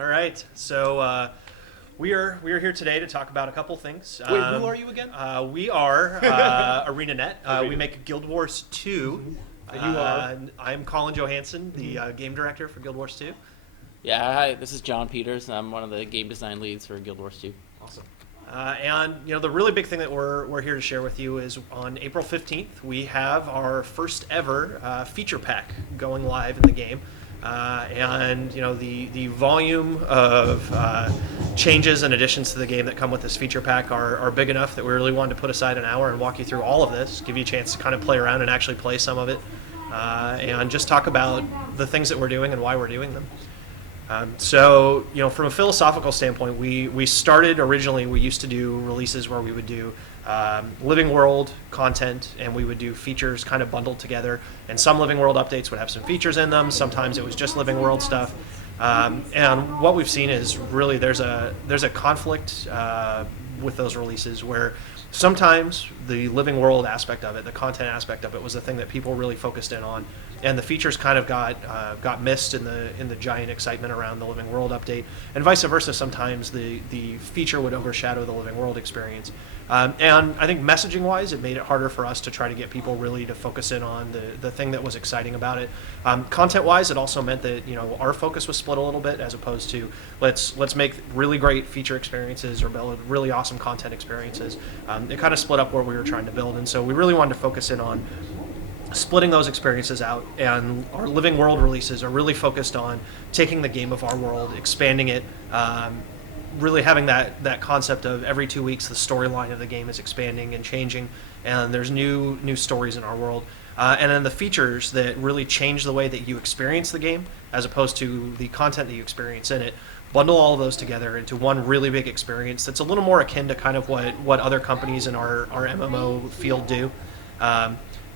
All right, so we are here today to talk about a couple things. Wait, who are you again? We are ArenaNet. We make Guild Wars 2. And you are? I'm Colin Johanson, the game director for Guild Wars 2. Yeah, hi, this is John Peters, and I'm one of the game design leads for Guild Wars 2. Awesome. And the really big thing that we're here to share with you is on April 15th we have our first ever feature pack going live in the game. And the volume of changes and additions to the game that come with this feature pack are big enough that we really wanted to put aside an hour and walk you through all of this, give you a chance to kind of play around and actually play some of it, and just talk about the things that we're doing and why we're doing them. So from a philosophical standpoint, we started originally, we used to do releases where we would do living world content, and we would do features kind of bundled together, and some living world updates would have some features in them. Sometimes it was just living world stuff, and what we've seen is really there's a conflict with those releases where sometimes the living world aspect of it, the content aspect of it, was the thing that people really focused in on, and the features kind of got missed in the giant excitement around the living world update, and vice versa. Sometimes the feature would overshadow the living world experience, and I think messaging wise it made it harder for us to try to get people really to focus in on the thing that was exciting about it. Content wise, it also meant that our focus was split a little bit, as opposed to let's make really great feature experiences or build really awesome content experiences. It kind of split up what we were trying to build, and so we really wanted to focus in on splitting those experiences out, and our living world releases are really focused on taking the game of our world, expanding it, really having that concept of every 2 weeks the storyline of the game is expanding and changing, and there's new stories in our world, and then the features that really change the way that you experience the game as opposed to the content that you experience in it. Bundle all of those together into one really big experience that's a little more akin to kind of what other companies in our MMO field do.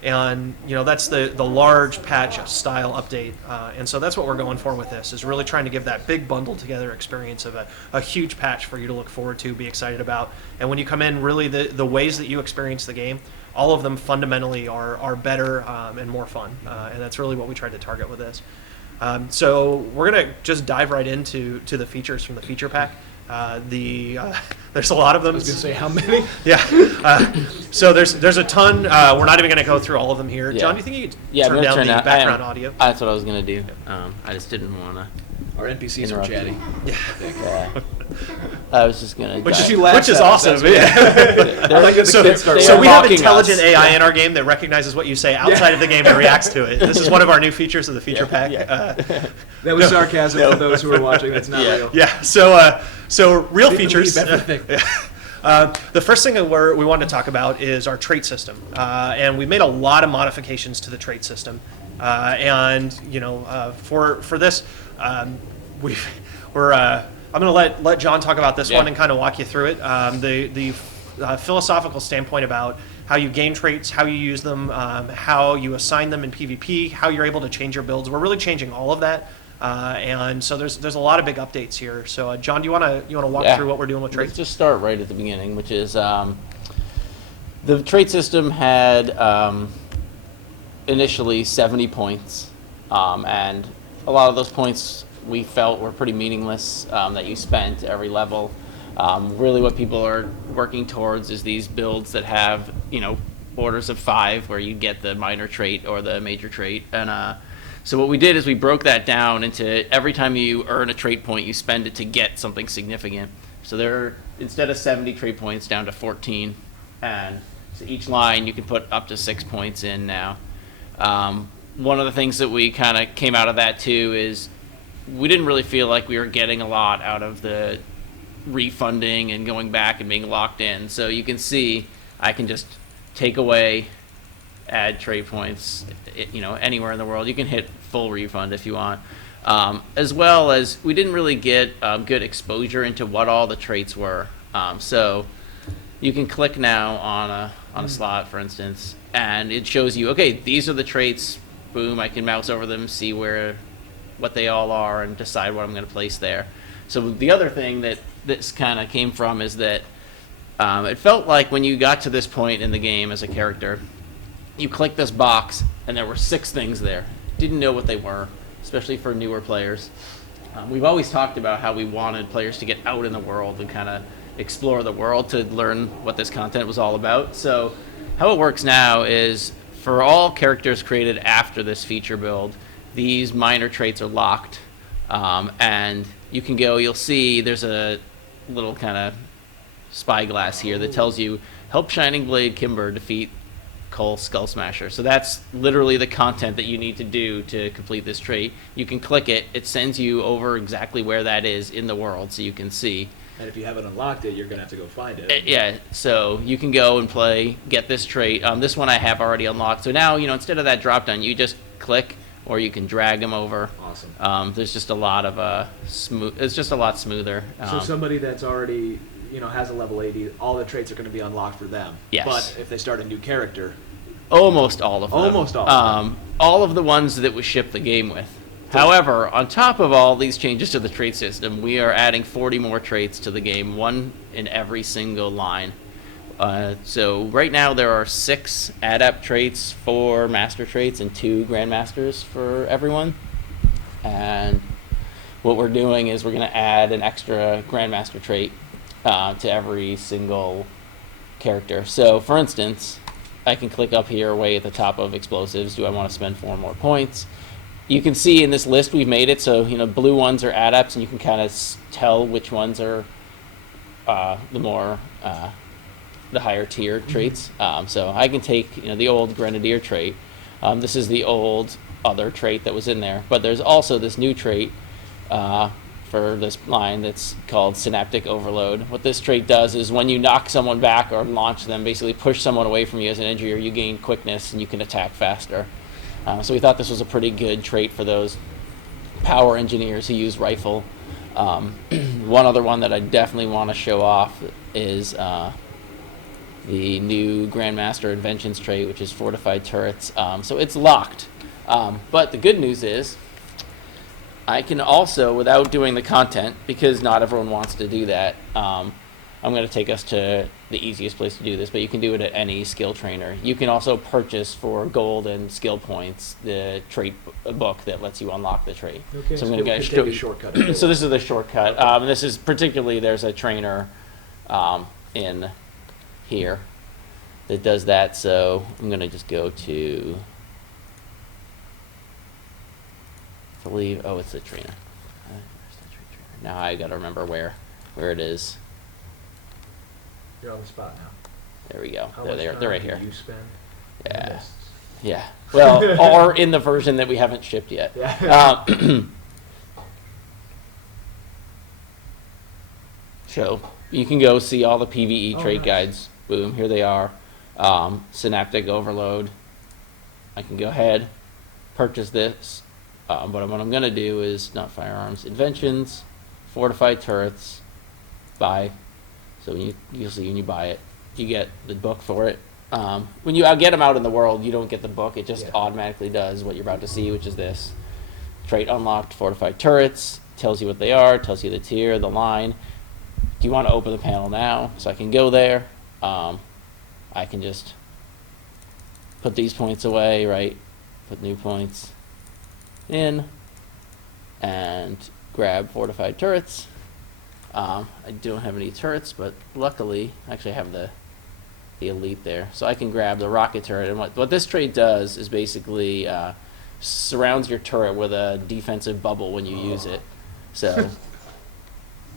And that's the large patch style update, and so that's what we're going for with this, is really trying to give that big bundle together experience of a huge patch for you to look forward to, be excited about, and when you come in, really the ways that you experience the game, all of them fundamentally are better and more fun, and that's really what we tried to target with this. So we're gonna just dive right into the features from the feature pack. There's a lot of them. I was going to say, how many? Yeah. So there's a ton. We're not even going to go through all of them here. Yeah. John, do you think you could Yeah, turn down the background audio? That's what I was going to do. I just didn't want to. Our NPCs are Interrupt chatty. you. Yeah. Yeah. I was just going to. Which laugh is at. awesome. That's Yeah. I like that the So, kids start so we have mocking intelligent us. AI in our game that recognizes what you say outside of the game and reacts to it. This is one of our new features of the feature pack. Yeah. That was sarcasm for those who are watching. That's not Yeah. real. Yeah. So real They features. believe everything. The first thing that we wanted to talk about is our trait system, and we made a lot of modifications to the trait system, and for this, I'm going to let John talk about this one and kind of walk you through it. The philosophical standpoint about how you gain traits, how you use them, how you assign them in PvP, how you're able to change your builds. We're really changing all of that. And so there's a lot of big updates here. So John, do you want to walk through what we're doing with traits? Let's just start right at the beginning, which is the trait system had initially 70 points, and a lot of those points we felt were pretty meaningless that you spent every level. Really what people are working towards is these builds that have orders of 5 where you get the minor trait or the major trait, and so what we did is we broke that down into every time you earn a trait point, you spend it to get something significant. So there are, instead of 70 trait points, down to 14. And so each line you can put up to 6 points in now. One of the things that we kind of came out of that too is we didn't really feel like we were getting a lot out of the refunding and going back and being locked in. So you can see I can just take away, add trait points, anywhere in the world. You can hit full refund if you want. As well as we didn't really get good exposure into what all the traits were. So you can click now on a slot, for instance, and it shows you, okay, these are the traits. Boom, I can mouse over them, see what they all are, and decide what I'm going to place there. So the other thing that this kind of came from is that it felt like when you got to this point in the game as a character, you click this box and there were 6 things there. Didn't know what they were, especially for newer players. We've always talked about how we wanted players to get out in the world and kind of explore the world to learn what this content was all about. So how it works now is for all characters created after this feature build, these minor traits are locked. And you can go, you'll see there's a little kind of spyglass here that tells you, help Shining Blade Kimber defeat Cole Skull Smasher. So that's literally the content that you need to do to complete this trait. You can click it, it sends you over exactly where that is in the world so you can see. And if you haven't unlocked it, you're going to have to go find it. Yeah, so you can go and play, get this trait. This one I have already unlocked. So now, instead of that drop down, you just click, or you can drag them over. Awesome. There's just a lot of smooth. It's just a lot smoother. So somebody that's already, has a level 80, all the traits are going to be unlocked for them. Yes. But if they start a new character, almost all of them. Almost all of them. All of the ones that we shipped the game with. However, on top of all these changes to the trait system, we are adding 40 more traits to the game, one in every single line. So right now there are 6 adept traits, 4 master traits, and 2 grandmasters for everyone. And what we're doing is we're going to add an extra grandmaster trait to every single character. So for instance, I can click up here way at the top of explosives. Do I want to spend 4 more points? You can see in this list we've made it so blue ones are adepts, and you can kind of tell which ones are the higher tier traits. So I can take the old Grenadier trait. This is the old other trait that was in there, but there's also this new trait for this line that's called Synaptic Overload. What this trait does is when you knock someone back or launch them, basically push someone away from you as an injury, you gain quickness and you can attack faster. So we thought this was a pretty good trait for those power engineers who use rifle. One other one that I definitely want to show off is the new Grandmaster Inventions trait, which is Fortified Turrets. So it's locked. But the good news is I can also, without doing the content, because not everyone wants to do that, I'm going to take us to the easiest place to do this, but you can do it at any skill trainer. You can also purchase for gold and skill points the trait book that lets you unlock the trait. Okay, so I'm going to take a shortcut. So this is the shortcut. And this is particularly, there's a trainer in here that does that. So I'm going to just go to, I believe, it's the trainer. Where's the trait trainer? Now I got to remember where it is. You're on the spot now. There we go. How They're much right time here. do you spend? Yeah. Yes. Yeah. Well, or in the version that we haven't shipped yet. Yeah. So you can go see all the PvE trait nice. guides. Boom, here they are. Synaptic Overload. I can go ahead, purchase this. But what I'm going to do is not firearms, inventions, fortified turrets, buy. So you'll see when you buy it, you get the book for it. When you get them out in the world, you don't get the book. It just automatically does what you're about to see, which is this. Trait unlocked, fortified turrets. Tells you what they are, tells you the tier, the line. Do you want to open the panel now? So I can go there. I can just put these points away, right? Put new points in. And grab fortified turrets. I don't have any turrets, but luckily, actually I have the elite there. So I can grab the rocket turret. And what this trait does is basically surrounds your turret with a defensive bubble when you use it. So,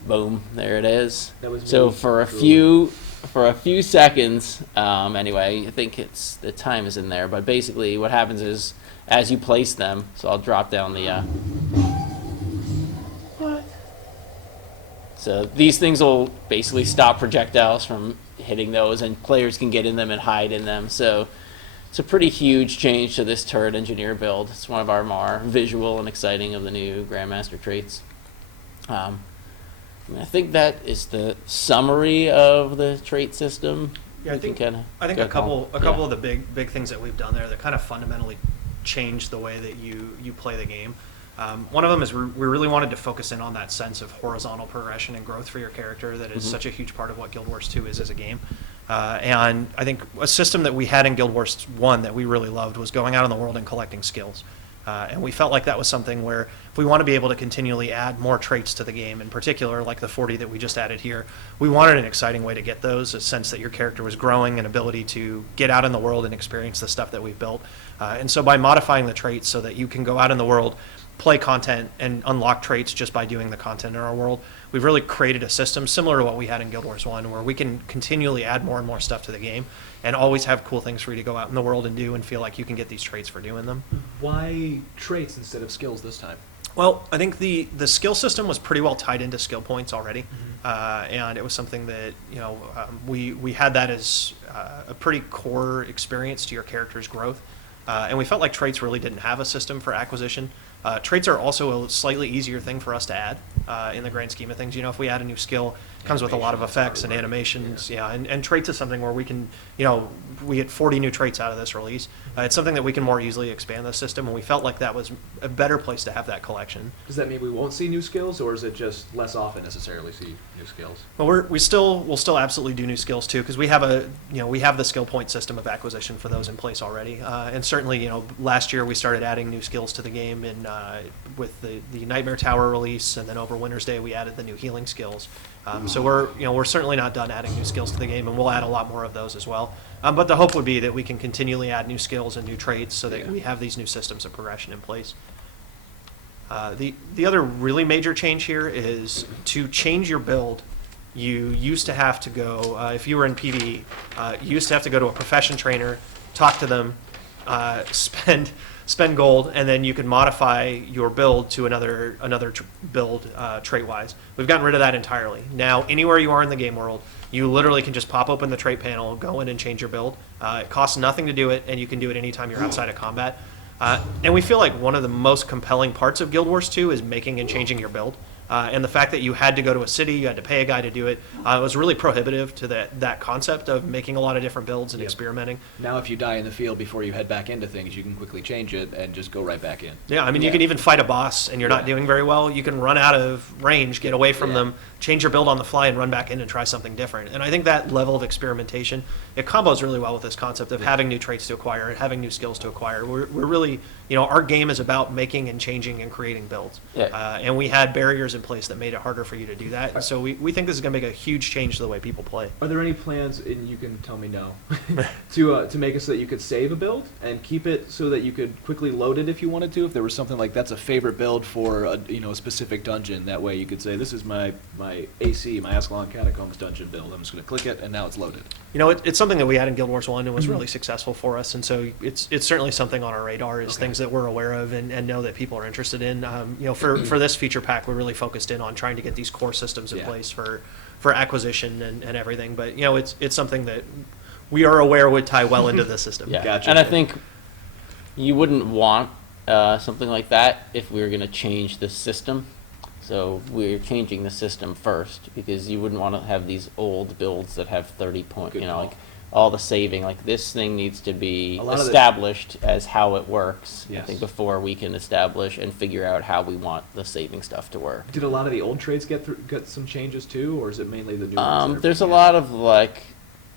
boom, there it is. That was So really for a cool. few seconds, anyway, I think the time is in there. But basically, what happens is as you place them. So I'll drop down the. So these things will basically stop projectiles from hitting those, and players can get in them and hide in them. So it's a pretty huge change to this turret engineer build. It's one of our more visual and exciting of the new Grandmaster traits. I think that is the summary of the trait system. Yeah, I think a couple of the big things that we've done there that kind of fundamentally change the way that you play the game. One of them is we really wanted to focus in on that sense of horizontal progression and growth for your character that is such a huge part of what Guild Wars 2 is as a game. And I think a system that we had in Guild Wars 1 that we really loved was going out in the world and collecting skills. And we felt like that was something where if we want to be able to continually add more traits to the game, in particular like the 40 that we just added here, we wanted an exciting way to get those, a sense that your character was growing, an ability to get out in the world and experience the stuff that we've built. And so by modifying the traits so that you can go out in the world, play content, and unlock traits just by doing the content in our world, we've really created a system similar to what we had in Guild Wars 1, where we can continually add more and more stuff to the game and always have cool things for you to go out in the world and do and feel like you can get these traits for doing them. Why traits instead of skills this time? Well, I think the skill system was pretty well tied into skill points already, and it was something that we had that as a pretty core experience to your character's growth, and we felt like traits really didn't have a system for acquisition. Traits are also a slightly easier thing for us to add in the grand scheme of things. If we add a new skill, it comes with a lot of effects and animations. And traits is something where we can, we get 40 new traits out of this release. It's something that we can more easily expand the system, and we felt like that was a better place to have that collection. Does that mean we won't see new skills, or is it just less often necessarily see new skills? Well, we'll still absolutely do new skills too, because we have the skill point system of acquisition for those in place already. And certainly, last year we started adding new skills to the game with the Nightmare Tower release, and then over Winter's Day we added the new healing skills. So we're certainly not done adding new skills to the game, and we'll add a lot more of those as well. But the hope would be that we can continually add new skills and new traits so that we have these new systems of progression in place. The other really major change here is to change your build. You used to have to go, if you were in PvE, you used to have to go to a profession trainer, talk to them, spend gold, and then you could modify your build to another build trait-wise. We've gotten rid of that entirely. Now, anywhere you are in the game world, you literally can just pop open the trait panel, go in and change your build. It costs nothing to do it, and you can do it anytime you're outside of combat. And we feel like one of the most compelling parts of Guild Wars 2 is making and changing your build. And the fact that you had to go to a city, you had to pay a guy to do it, was really prohibitive to that concept of making a lot of different builds and experimenting. Now if you die in the field before you head back into things, you can quickly change it and just go right back in. Yeah, I mean, you can even fight a boss and you're not doing very well. You can run out of range, get away from them, change your build on the fly, and run back in and try something different. And I think that level of experimentation, it combos really well with this concept of having new traits to acquire and having new skills to acquire. We're really, our game is about making and changing and creating builds. And we had barriers in place that made it harder for you to do that. And so we think this is going to make a huge change to the way people play. Are there any plans, and you can tell me no, to make it so that you could save a build and keep it so that you could quickly load it if you wanted to? If there was something like that's a favorite build for a specific dungeon, that way you could say, this is my AC, my Ascalon Catacombs dungeon build. I'm just going to click it, and now it's loaded. It's something that we had in Guild Wars 1 and was really successful for us, and so it's certainly something on our radar, is things that we're aware of and know that people are interested in. For this feature pack, we're really focused in on trying to get these core systems in place for acquisition and everything, but it's something that we are aware would tie well into the system. Yeah, Gotcha. And I think you wouldn't want something like that if we were going to change the system. So we're changing the system first, because you wouldn't want to have these old builds that have 30 points, like all the saving. Like, this thing needs to be established as how it works, I think, before we can establish and figure out how we want the saving stuff to work. Did a lot of the old traits get some changes too, or is it mainly the new ones? There's a lot of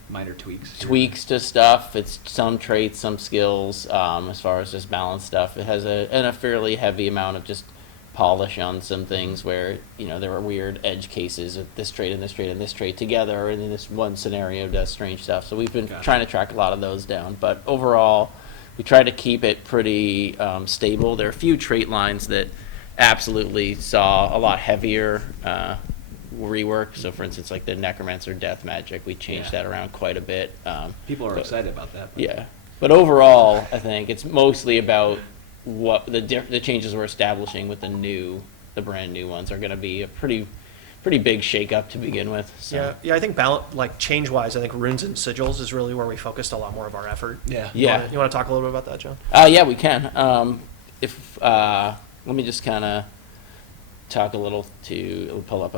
minor tweaks. Tweaks to stuff. It's some traits, some skills. As far as just balance stuff, it has a fairly heavy amount of just polish on some things where there are weird edge cases with this trait and this trait and this trait together, and in this one scenario does strange stuff. So we've been trying to track a lot of those down, but overall we try to keep it pretty stable. There are a few trait lines that absolutely saw a lot heavier rework. So for instance, like the Necromancer Death Magic, we changed that around quite a bit. People are excited about that. But overall I think it's mostly about what the changes we're establishing with the brand new ones are going to be a pretty big shake-up to begin with. So. Yeah, I think change-wise, I think runes and sigils is really where we focused a lot more of our effort. Yeah. You want to talk a little bit about that, John? Yeah, we can. Let me just kind of talk a little to pull up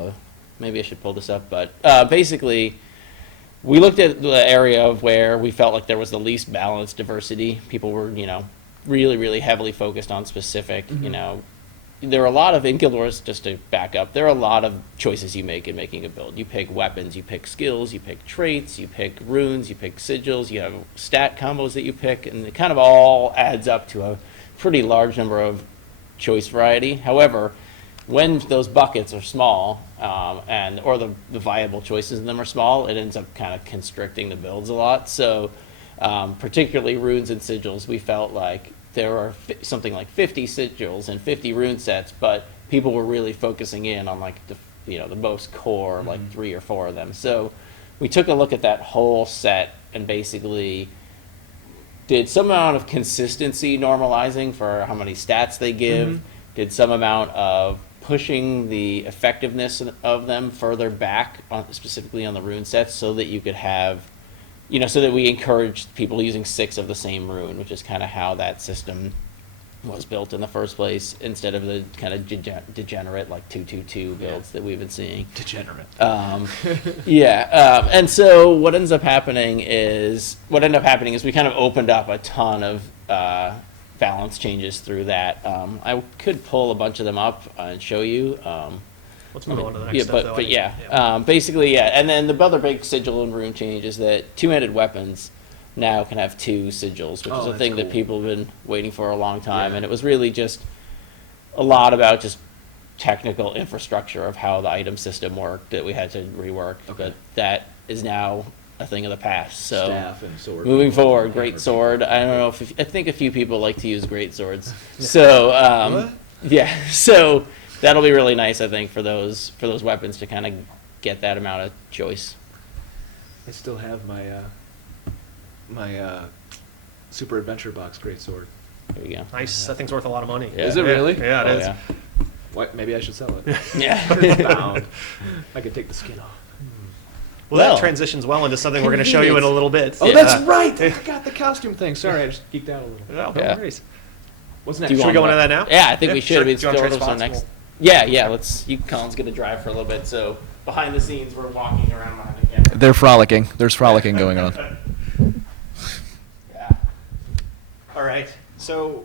maybe I should pull this up, but basically we looked at the area of where we felt like there was the least balanced diversity. People were, really, really heavily focused on specific, there are a lot of, in Guild Wars, just to back up, there are a lot of choices you make in making a build. You pick weapons, you pick skills, you pick traits, you pick runes, you pick sigils, you have stat combos that you pick, and it kind of all adds up to a pretty large number of choice variety. However, when those buckets are small, or the viable choices in them are small, it ends up kind of constricting the builds a lot. So, particularly runes and sigils, we felt like there are something like 50 sigils and 50 rune sets, but people were really focusing in on like the most core, like 3 or 4 of them. So we took a look at that whole set and basically did some amount of consistency normalizing for how many stats they give, did some amount of pushing the effectiveness of them further back, specifically on the rune sets, so that you could have, so that we encouraged people using 6 of the same rune, which is kind of how that system was built in the first place, instead of the kind of degenerate like 2-2-2 builds that we've been seeing. Degenerate. And so what ended up happening is we kind of opened up a ton of balance changes through that. I could pull a bunch of them up and show you. Let's move on to the next step, though. Basically, and then the other big sigil and rune change is that two-handed weapons now can have 2 sigils, which is a thing that people have been waiting for a long time, and it was really just a lot about just technical infrastructure of how the item system worked that we had to rework, but that is now a thing of the past. So Staff and sword. moving forward, great sword. I don't know I think a few people like to use great swords. So so that'll be really nice, I think, for those weapons to kind of get that amount of choice. I still have my Super Adventure Box greatsword. There you go. Nice. That thing's worth a lot of money. Yeah. Is it really? Yeah, it is. Yeah. What? Maybe I should sell it. Yeah. It's bound. I could take the skin off. Well, that transitions well into something we're going to show you in a little bit. Oh, that's right! I forgot the costume thing. Sorry, I just geeked out a little. No Yeah. worries. What's Do next? you Should we want go into that now? Yeah, I think we sure. should. Do you want to trade spots? Next. We'll- Yeah. Colin's gonna drive for a little bit. So behind the scenes, we're walking around behind the camera. They're frolicking. There's frolicking going on. Yeah. All right. So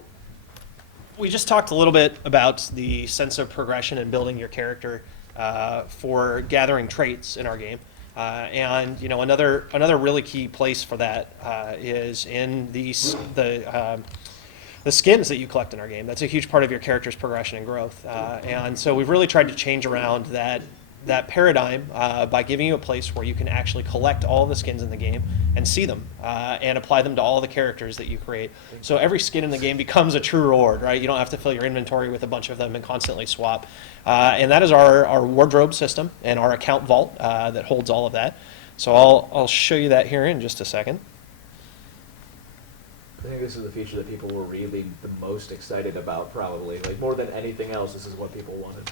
we just talked a little bit about the sense of progression and building your character for gathering traits in our game. And another really key place for that is in the skins that you collect in our game. That's a huge part of your character's progression and growth. And so we've really tried to change around that paradigm by giving you a place where you can actually collect all the skins in the game and see them and apply them to all the characters that you create. So every skin in the game becomes a true reward, right? You don't have to fill your inventory with a bunch of them and constantly swap. And that is our wardrobe system and our account vault that holds all of that. So I'll show you that here in just a second. I think this is the feature that people were really the most excited about, probably. Like, more than anything else, this is what people wanted.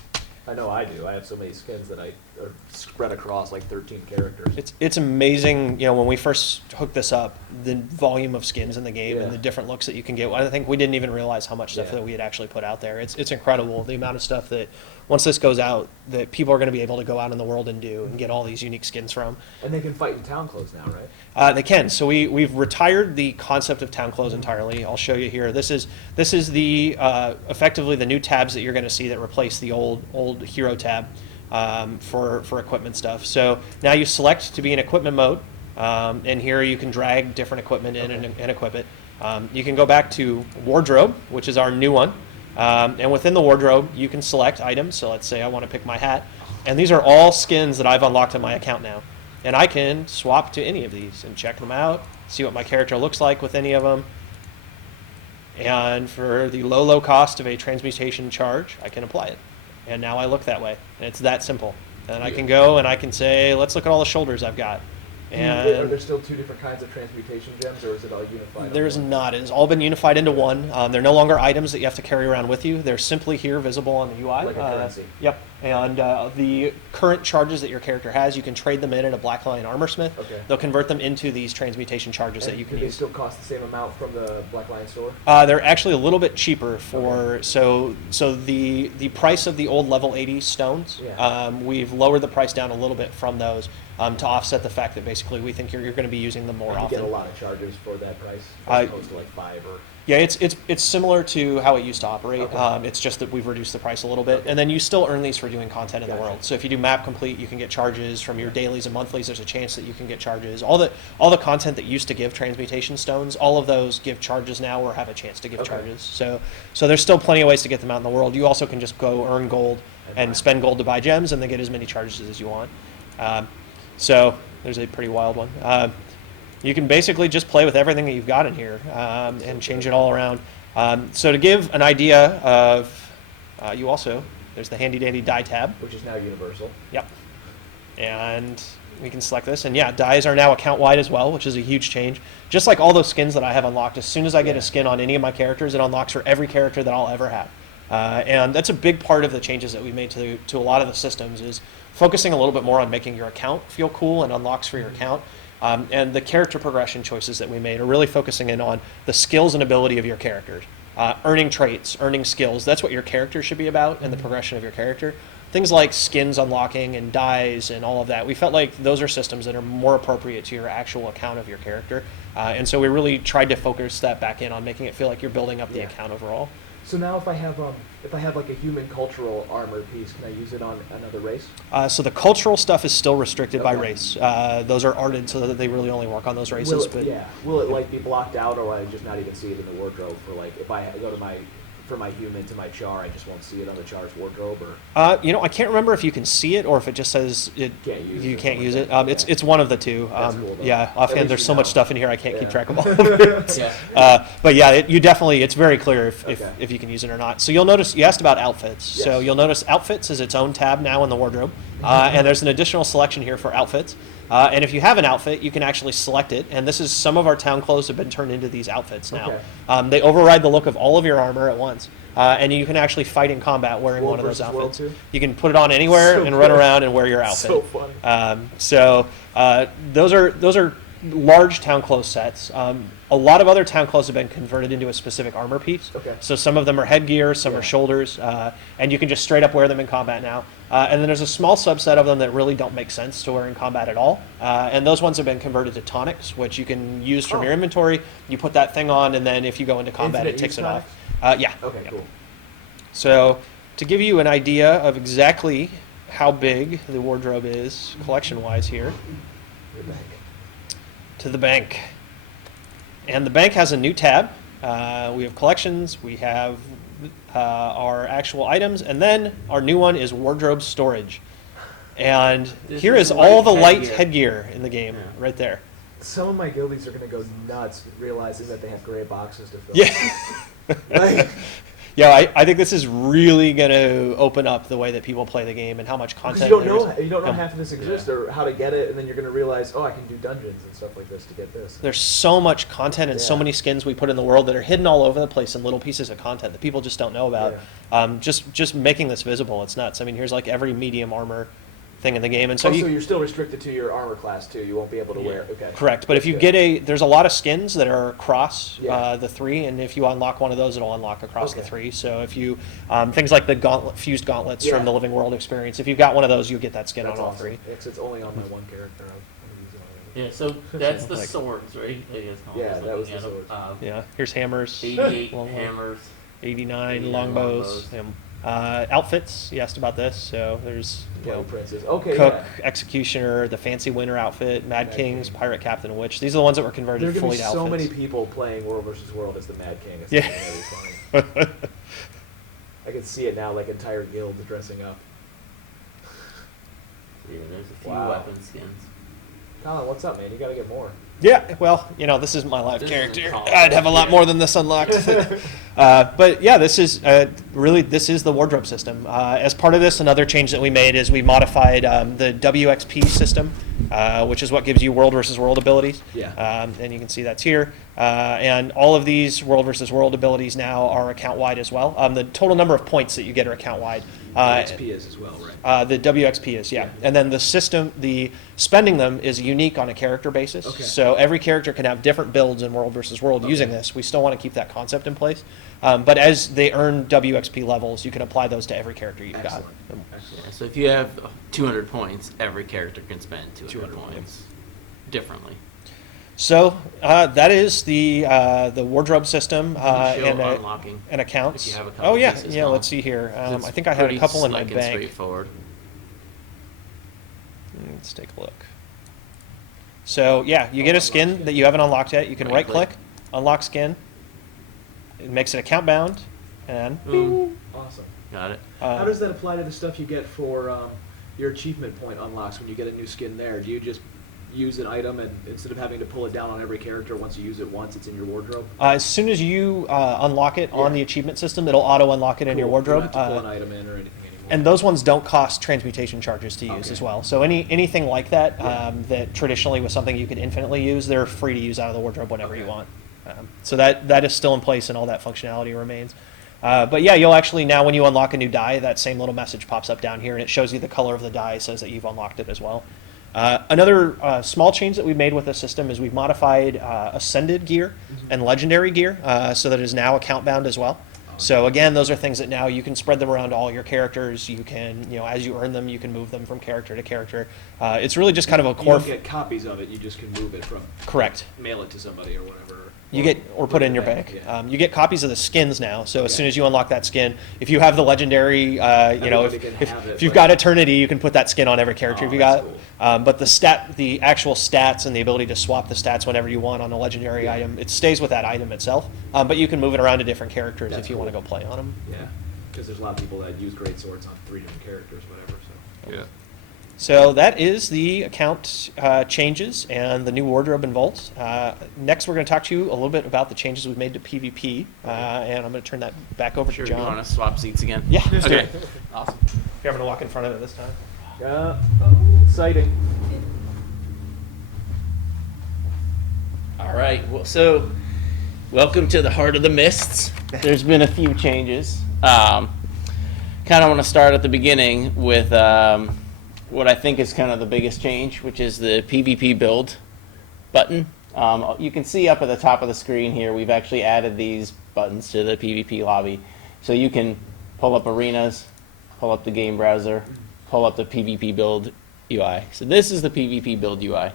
I know I do. I have so many skins that are spread across like 13 characters. It's amazing, when we first hooked this up, the volume of skins in the game and the different looks that you can get. I think we didn't even realize how much stuff that we had actually put out there. It's incredible, the amount of stuff that once this goes out, that people are going to be able to go out in the world and do and get all these unique skins from. And they can fight in town clothes now, right? They can. So we've retired the concept of town clothes entirely. I'll show you here. This is the effectively the new tabs that you're going to see that replace the old hero tab for equipment stuff. So now you select to be in equipment mode, and here you can drag different equipment in and equip it. You can go back to wardrobe, which is our new one, and within the wardrobe you can select items. So let's say I want to pick my hat, and these are all skins that I've unlocked in my account now. And I can swap to any of these and check them out, see what my character looks like with any of them. And for the low cost of a transmutation charge, I can apply it. And now I look that way. And it's that simple. And I can go and I can say, let's look at all the shoulders I've got. And are there still 2 different kinds of transmutation gems, or is it all unified? There's not. It has all been unified into one. They're no longer items that you have to carry around with you. They're simply here visible on the UI. Like a currency. Yep. And the current charges that your character has, you can trade them in at a Blackline Armorsmith. Okay. They'll convert them into these transmutation charges that you can do they use. still cost the same amount from the Blackline store? They're actually a little bit cheaper for so the price of the old level 80 stones. Yeah. We've lowered the price down a little bit from those. to offset the fact that basically we think you're going to be using them more And you often. get a lot of charges for that price, Uh, as opposed to like 5 or. Yeah, it's similar to how it used to operate. Okay. It's just that we've reduced the price a little bit, Okay. and then you still earn these for doing content in the Gotcha. world. So if you do map complete, you can get charges from your dailies and monthlies. There's a chance that you can get charges. All the content that used to give transmutation stones, all of those give charges now or have a chance to give Okay. charges. So there's still plenty of ways to get them out in the world. You also can just go earn gold and buy. spend gold to buy gems, and then get as many charges as you want. So there's a pretty wild one. You can basically just play with everything that you've got in here and change it all around. So to give an idea of, there's the handy dandy die tab. Which is now universal. Yep. And we can select this. And yeah, dies are now account wide as well, which is a huge change. Just like all those skins that I have unlocked, as soon as I get a skin on any of my characters, it unlocks for every character that I'll ever have. And that's a big part of the changes that we made to a lot of the systems, is focusing a little bit more on making your account feel cool and unlocks for your account. And the character progression choices that we made are really focusing in on the skills and ability of your characters. Earning traits, earning skills, that's what your character should be about, and the progression of your character. Things like skins unlocking and dies and all of that, we felt like those are systems that are more appropriate to your actual account of your character. And so we really tried to focus that back in on making it feel like you're building up the account overall. So now if I have like a human cultural armor piece, can I use it on another race? So the cultural stuff is still restricted by Okay. race. Those are arted so that they really only work on those races. Will it like be blocked out, or will I just not even see it in the wardrobe for like if I go to my human to my char, I just won't see it on the char's wardrobe, or I can't remember if you can see it or if it just says you can't use it. It's one of the two. That's cool, though. Yeah, At offhand, least there's you so know. much stuff in here I can't keep Yeah. track of all of it. Yeah. But yeah, it's very clear if Okay. you can use it or not. So you'll notice, you asked about outfits. So Yes. you'll notice outfits is its own tab now in the wardrobe. And there's an additional selection here for outfits. And if you have an outfit, you can actually select it. And this is, some of our town clothes have been turned into these outfits now. Okay. They override the look of all of your armor at once. And you can actually fight in combat wearing World one of those versus World outfits. too? You can put it on anywhere So and run cool. around and wear your outfit. So funny. Those are large town clothes sets. A lot of other town clothes have been converted into a specific armor piece. Okay. So some of them are headgear, some Yeah. are shoulders, and you can just straight up wear them in combat now. And then there's a small subset of them that really don't make sense to wear in combat at all. And those ones have been converted to tonics, which you can use from Oh. your inventory. You put that thing on, and then if you go into combat, Infinite it takes use it off. Yeah. Okay, Yep. cool. So to give you an idea of exactly how big the wardrobe is collection-wise here, You're back. to the bank. And the bank has a new tab. We have collections, we have our actual items, and then our new one is wardrobe storage. And This here is is all the light light headgear in the game, right there. Some of my guildies are gonna go nuts realizing that they have gray boxes to fill. Yeah. Like, Yeah, I think this is really going to open up the way that people play the game and how much because content you don't there is. know you don't know Um, half of this exists or how to get it, and then you're gonna realize, oh, I can do dungeons and stuff like this to get this. There's so much content and so Yeah. many skins we put in the world that are hidden all over the place in little pieces of content that people just don't know about. Just making this visible, it's nuts. I mean, here's like every medium armor thing in the game, and so So you're still restricted to your armor class too. You won't be able to wear. Okay. correct. But if you That's get there's a lot of skins that are across Yeah. the three, and if you unlock one of those, it'll unlock across the Okay. three. So if you things like the fused gauntlets Yeah. from the Living World experience, if you've got one of those, you'll get that skin That's on all awesome. three. It's only on my one character. I'm using it already. Yeah, so that's the Like- swords, right? I guess Colin Yeah, that was looking the at 'em. swords. Yeah, here's hammers, 88 Long bow. hammers. 89 89 longbows. Outfits, you asked about this. So there's Bloody princes. Okay. Cook, Yeah. Executioner, the Fancy Winter outfit, Mad Mad Kings, King. Pirate Captain, Witch. These are the ones that were There are converted gonna fully be to so many outfits. people playing World versus World as the Mad King. It's Yeah. really funny. I can see it now, like entire guilds dressing up. Yeah, there's a few Wow. weapon skins. Colin, what's up, man? You gotta get more. Yeah, well, this is my live This character. isn't Colin. I'd have a lot more than this unlocked. But yeah, this is the wardrobe system. As part of this, another change that we made is we modified the WXP system, which is what gives you World versus World abilities. Yeah. And you can see that's here. And all of these World versus World abilities now are account-wide as well. The total number of points that you get are account-wide. XP is as well, right? The WXP is, yeah. Yeah. And then the system, the spending them is unique on a character basis. Okay. So every character can have different builds in World versus World Okay. using this. We still want to keep that concept in place. But as they earn WXP levels, you can apply those to every character you've Excellent. got. Excellent. So if you have 200 points, every character can spend 200 200 points differently. So that is the wardrobe system Show and unlocking. and accounts. If you have a couple Oh yeah, pieces yeah. gone. Let's see here. It's I think I had a pretty couple in my slick and bank. straightforward. Let's take a look. So yeah, you get a skin that you haven't unlocked yet. You can right click, unlock skin. It makes it account bound, and Boom. Awesome. Got it. How does that apply to the stuff you get for your achievement point unlocks when you get a new skin there? Do you just use an item and instead of having to pull it down on every character, once you use it once, it's in your wardrobe? as soon as you unlock it on Yeah. the achievement system, it'll auto unlock it in your Cool. You don't wardrobe. have to pull an item in or anything anymore. And those ones don't cost transmutation charges to use Okay. as well. So anything like that Yeah. that traditionally was something you could infinitely use, they're free to use out of the wardrobe whenever you Okay. want. So that is still in place and all that functionality remains. But yeah, you'll actually now when you unlock a new die, that same little message pops up down here and it shows you the color of the die, says that you've unlocked it as well. Another small change that we've made with the system is we've modified Ascended gear and Legendary gear so that it is now account bound as well. So again, those are things that now you can spread them around to all your characters. You can, as you earn them, you can move them from character to character. It's really just kind of a You core. don't get copies of it, you just can move it from, Correct. mail it to somebody or whatever. You get or put it in your bank. Yeah. You get copies of the skins now. So as Okay. soon as you unlock that skin, if you have the legendary, Everybody can have it, if you've but- got Eternity, you can put that skin on every character Oh, if you that's got. But the actual stats and the ability to swap the stats whenever you want on a legendary Yeah. item, it stays with that item itself. But you can move it around to different characters That's if you want to cool. go play on them. Yeah, because there's a lot of people that use great swords on 3 different characters, whatever, so. Yeah. So that is the account changes and the new wardrobe and vault. Next, we're going to talk to you a little bit about the changes we've made to PvP, and I'm going to turn that back over Sure. to You John. want to swap seats again? Yeah, let's do Okay. it. Awesome. You're having to walk in front of it this time. Yeah, exciting. All right. Well, so welcome to the heart of the mists. There's been a few changes. Kind of want to start at the beginning with what I think is kind of the biggest change, which is the PvP build button. You can see up at the top of the screen here, we've actually added these buttons to the PvP lobby. So you can pull up arenas, pull up the game browser, pull up the PvP build UI. So this is the PvP build UI.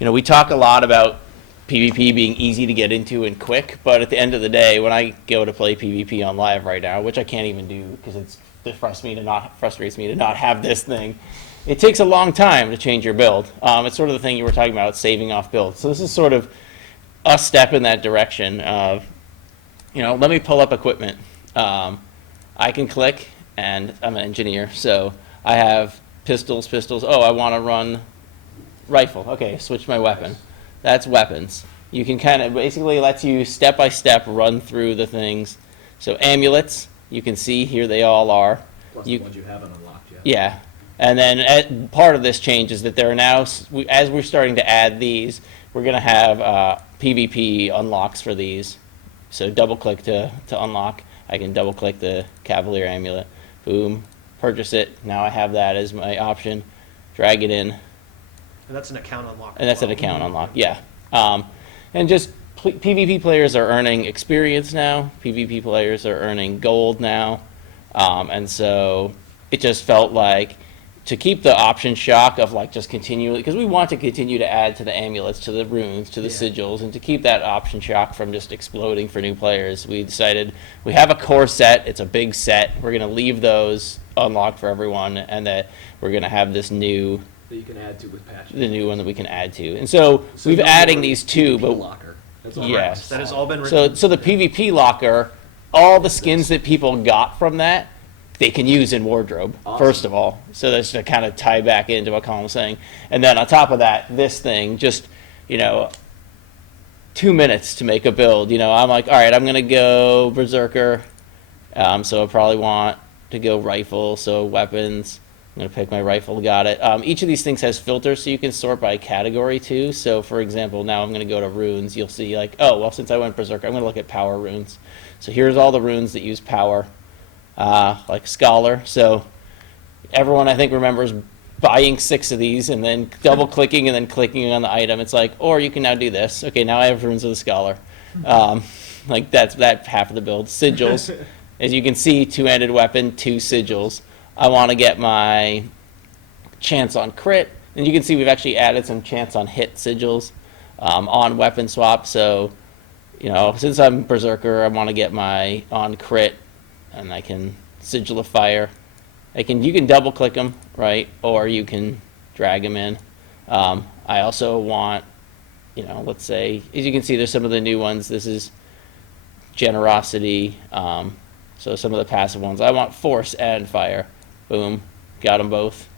We talk a lot about PvP being easy to get into and quick, but at the end of the day, when I go to play PvP on live right now, which I can't even do because it frustrates me to not have this thing, it takes a long time to change your build. It's sort of the thing you were talking about, saving off builds. So this is sort of a step in that direction of, let me pull up equipment. I can click, and I'm an engineer, so I have pistols. Oh, I want to run rifle. Okay, switch my weapon. That's weapons. You can kind of basically lets you step by step run through the things. So amulets, you can see here they all are. Plus You- the ones you haven't unlocked yet. Yeah, and then part of this change is that there are now, as we're starting to add these, we're going to have PvP unlocks for these. So double click to unlock. I can double click the Cavalier amulet. Boom, purchase it. Now I have that as my option. Drag it in. And that's an account unlock. And that's an account unlock, yeah. And just PvP players are earning experience now. PvP players are earning gold now. And so it just felt like to keep the option shock of like just continually, because we want to continue to add to the amulets, to the runes, to the Yeah. sigils, and to keep that option shock from just exploding for new players, we decided we have a core set. It's a big set. We're going to leave those unlocked for everyone, and that we're going to have this new, That you can add to with patches. the new one that we can add to. And so, So we've no adding more these two, PvP but locker. That's all Yes. right. That has all been written. so the PvP locker, all the skins that people got from that, they can use in wardrobe, Awesome. first of all. So that's to kind of tie back into what Colin was saying. And then on top of that, this thing, just, 2 minutes to make a build. I'm like, all right, I'm going to go Berserker. So I probably want to go rifle, so weapons. I'm going to pick my rifle, got it. Each of these things has filters, so you can sort by category too. So for example, now I'm going to go to runes. You'll see like, oh, well, since I went Berserker, I'm going to look at power runes. So here's all the runes that use power. like Scholar. So everyone, I think, remembers buying 6 of these and then double clicking and then clicking on the item. It's like, or you can now do this. Okay, now I have Runes of the Scholar. Like that's that half of the build. Sigils, as you can see, 2-handed weapon, 2 sigils. I want to get my chance on crit, and you can see we've actually added some chance on hit sigils on weapon swap. So, since I'm Berserker, I want to get my on crit, and I can sigil of fire. You can double click them, right, or you can drag them in. I also want, let's say, as you can see, there's some of the new ones. This is generosity. So some of the passive ones. I want force and fire. Boom, got them both.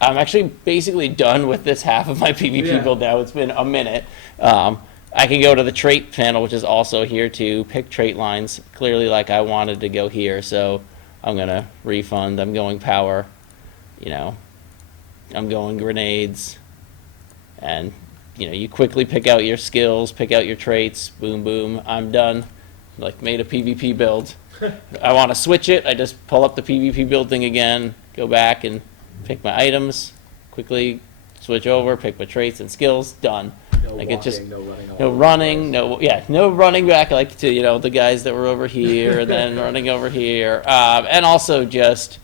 I'm actually basically done with this half of my PvP build now. It's been a minute. I can go to the trait panel, which is also here, to pick trait lines. Clearly, like, I wanted to go here, so I'm going to refund. I'm going power. I'm going grenades. And, you quickly pick out your skills, pick out your traits. Boom, boom. I'm done. Like, made a PvP build. I want to switch it. I just pull up the PvP build thing again, go back and pick my items, quickly switch over, pick my traits and skills, done. No Like walking, it just no running. all no over the running, place. no running back like to the guys that were over here and then running over here, and also just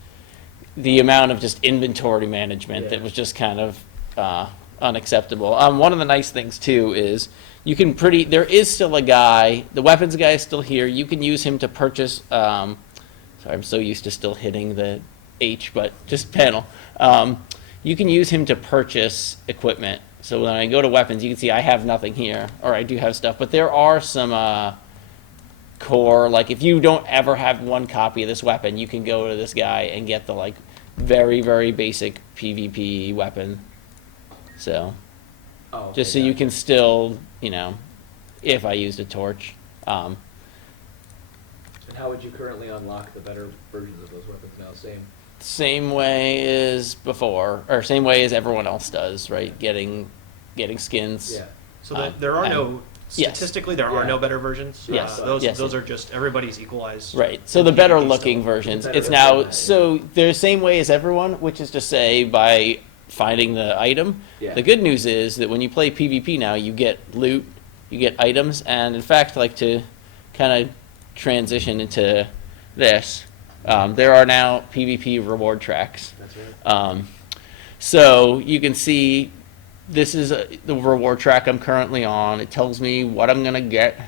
the amount of just inventory management that was just kind of unacceptable. One of the nice things too is there is still a guy, the weapons guy is still here. You can use him to purchase. Sorry, I'm so used to still hitting the H, but just panel. You can use him to purchase equipment. So when I go to weapons, you can see I have nothing here, or I do have stuff, but there are some core, like if you don't ever have one copy of this weapon, you can go to this guy and get the like very, very basic PvP weapon. So just so you can still, if I used a torch. And how would you currently unlock the better versions of those weapons now? Same way as before, or same way as everyone else does, right? Getting skins. Yeah. So there are no, statistically, there are no better versions. Yes. Those are just everybody's equalized. Right. So the better PvP looking still. versions, Better it's now, version, so they're the same way as everyone, which is to say by finding the item. Yeah. The good news is that when you play PvP now, you get loot, you get items, and in fact, like to kind of transition into this, there are now PvP reward tracks. That's right. So you can see this is the reward track I'm currently on. It tells me what I'm going to get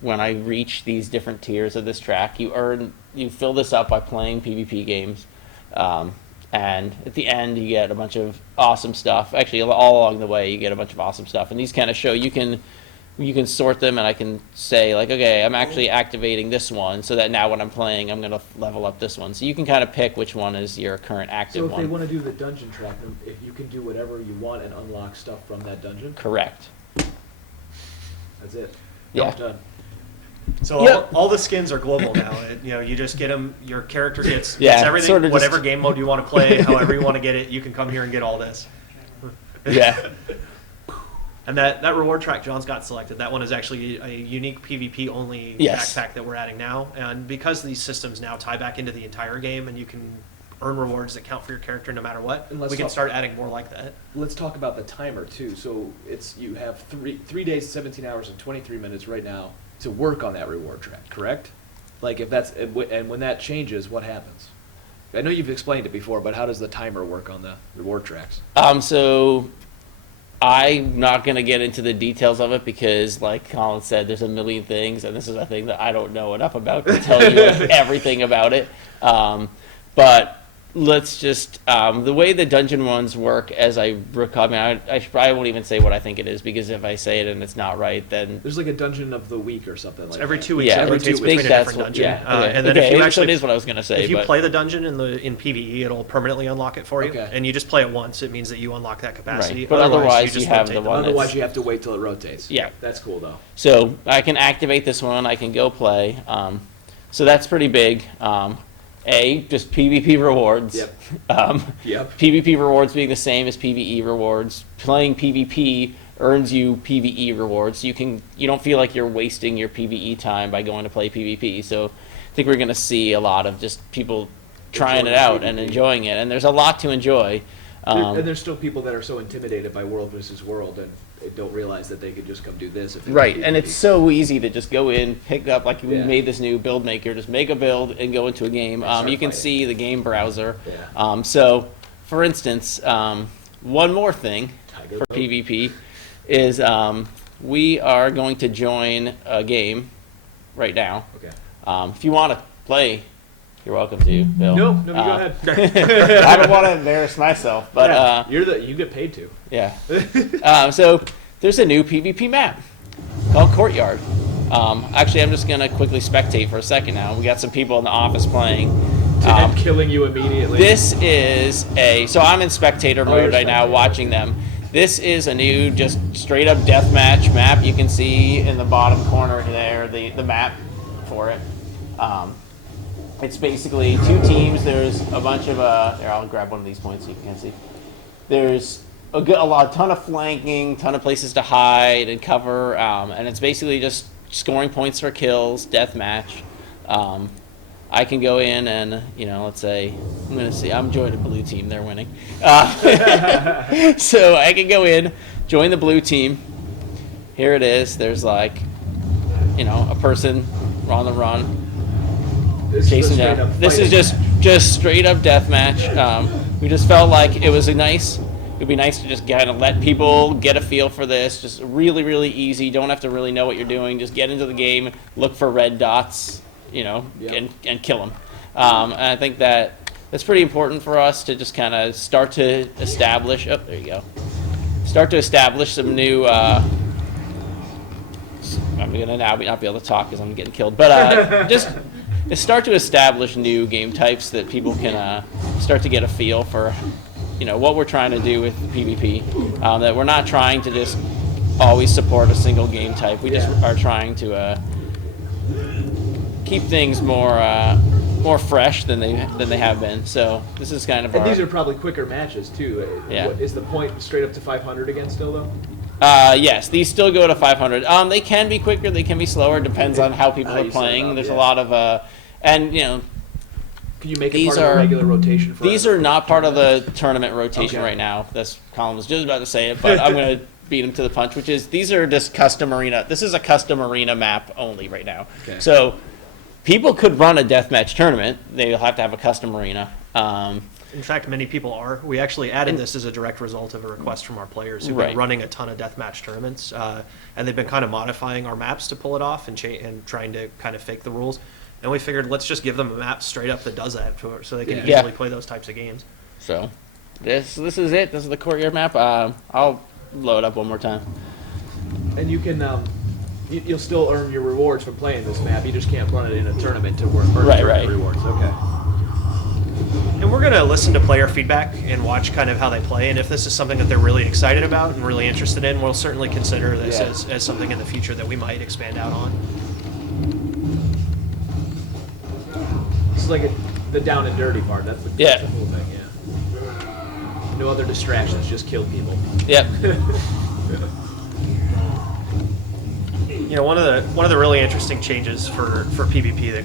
when I reach these different tiers of this track. You fill this up by playing PvP games. And at the end, you get a bunch of awesome stuff. Actually, all along the way, you get a bunch of awesome stuff. And these kind of show you can sort them, and I can say, like, okay, I'm actually activating this one, so that now when I'm playing, I'm going to level up this one. So you can kind of pick which one is your current active So if one. they want to do the dungeon track, then if you can do whatever you want and unlock stuff from that dungeon, Correct. that's it. Yeah. Done. So Yep. all the skins are global now. You just get them. Your character gets Yeah, everything. sort of just- Whatever game mode you want to play, however you want to get it, you can come here and get all this. Yeah. And that reward track John's got selected, that one is actually a unique PvP only Yes. backpack that we're adding now. And because these systems now tie back into the entire game and you can earn rewards that count for your character no matter what, And let's we can talk- start adding more like that. Let's talk about the timer too. So you have 3 days, 17 hours, and 23 minutes right now to work on that reward track. Correct? Like if that's and when that changes, what happens? I know you've explained it before, but how does the timer work on the reward tracks? So I'm not going to get into the details of it because, like Colin said, there's a million things, and this is a thing that I don't know enough about to tell you like, everything about it. But let's just the way the dungeon ones work, as I recall, I probably won't even say what I think it is because if I say it and it's not right, then There's like a dungeon of the week or something like Every that. 2 weeks, yeah, it every rotates 2 between weeks. a That's different what, dungeon. yeah. Okay. And then Okay, if you so actually, it is what I was going to say. if you but play the dungeon in PvE, it'll permanently unlock it for you. Okay. And you just play it once, it means that you unlock that capacity. Right. But otherwise you you just have rotate the them. one that's- Otherwise, you have to wait till it rotates. Yeah. That's cool though. So I can activate this one. I can go play. So that's pretty big. Just PvP rewards. Yep. Yep. PvP rewards being the same as PvE rewards. Playing PvP earns you PvE rewards. You don't feel like you're wasting your PvE time by going to play PvP. So think we're going to see a lot of just people trying it out and enjoying it. And there's a lot to enjoy. And there's still people that are so intimidated by World versus World and they don't realize that they could just come do this. If they Right, do and it's so easy to just go in, pick up, like we Yeah. made this new build maker, just make a build and go into a game. start You can fighting. see the game browser. Yeah. So, for instance, one more thing Tiger for Boat. PvP is we are going to join a game right now. Okay. If you want to play, you're welcome to, Bill. No, you go ahead. I don't want to embarrass myself, but You get paid to. yeah. So there's a new PvP map called Courtyard. Actually, I'm just gonna quickly spectate for a second now. We got some people in the office playing. And killing you immediately. This is so I'm in spectator you're mode right now, spectator. watching them. This is a new, just straight up deathmatch map. You can see in the bottom corner there the map for it. It's basically 2 teams. There's a bunch of here, I'll grab one of these points so you can see. There's a ton of flanking, ton of places to hide and cover, and it's basically just scoring points for kills, deathmatch. I can go in and, let's say, I'm joining the blue team, they're winning. So I can go in, join the blue team. Here it is. There's like, a person on the run, This chasing is down. straight up This is fighting just straight up deathmatch. We just felt like it'd be nice to just kind of let people get a feel for this. Just really, really easy. Don't have to really know what you're doing. Just get into the game, look for red dots, and kill them. And I think that's pretty important for us to just kind of start to establish. Oh, there you go. Start to establish some new. I'm gonna now not be able to talk because I'm getting killed. But just start to establish new game types that people can start to get a feel for. What we're trying to do with PvP. That we're not trying to just always support a single game type. We just are trying to keep things more fresh than they have been. So this is kind of And these are probably quicker matches too. Yeah. Is the point straight up to 500 again still though? Yes, these still go to 500. They can be quicker, they can be slower. Depends on how people How are you set it playing. up, There's yeah. a lot of and Can you make it These part of are- the regular rotation for these are not part of the tournament rotation Okay. right now. That's Colin was just about to say it, but I'm going to beat him to the punch. Which is these are just custom arena. This is a custom arena map only right now. Okay. So people could run a deathmatch tournament. They'll have to have a custom arena. In fact, many people are. We actually added this as a direct result of a request from our players who've Right. been running a ton of deathmatch tournaments, and they've been kind of modifying our maps to pull it off and trying to kind of fake the rules. And we figured let's just give them a map straight up that does that, so they can Yeah. easily play those types of games. So this is it. This is the courtyard map. I'll load up one more time. And you can you'll still earn your rewards from playing this map. You just can't run it in a tournament to earn Right, tournament right. rewards. Okay. And we're going to listen to player feedback and watch kind of how they play. And if this is something that they're really excited about and really interested in, we'll certainly consider this Yeah. as something in the future that we might expand out on. It's like the down and dirty part. That's the whole thing. Yeah. No other distractions. Just kill people. Yep. One of the really interesting changes for PvP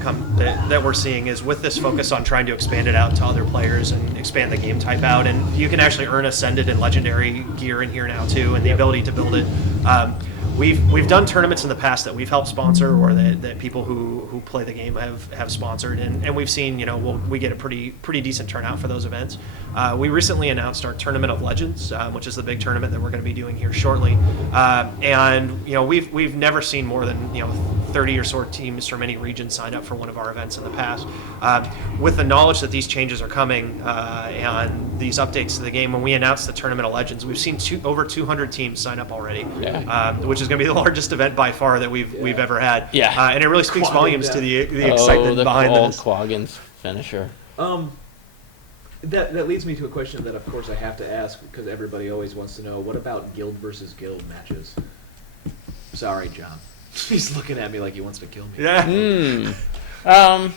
that we're seeing is with this focus on trying to expand it out to other players and expand the game type out, and you can actually earn ascended and legendary gear in here now too, and the ability to build it. We've done tournaments in the past that we've helped sponsor, or that people who play the game have sponsored, and we've seen we get a pretty decent turnout for those events. We recently announced our Tournament of Legends, which is the big tournament that we're going to be doing here shortly, and we've never seen more than 30 or so teams from any region signed up for one of our events in the past. With the knowledge that these changes are coming and these updates to the game, when we announced the Tournament of Legends, we've seen over 200 teams sign up already, which is going to be the largest event by far that we've ever had. Yeah. And it really speaks Quaggin, volumes to the excitement the behind old this. Quaggin's finisher. That leads me to a question that, of course, I have to ask because everybody always wants to know. What about guild versus guild matches? Sorry, John. He's looking at me like he wants to kill me. Yeah.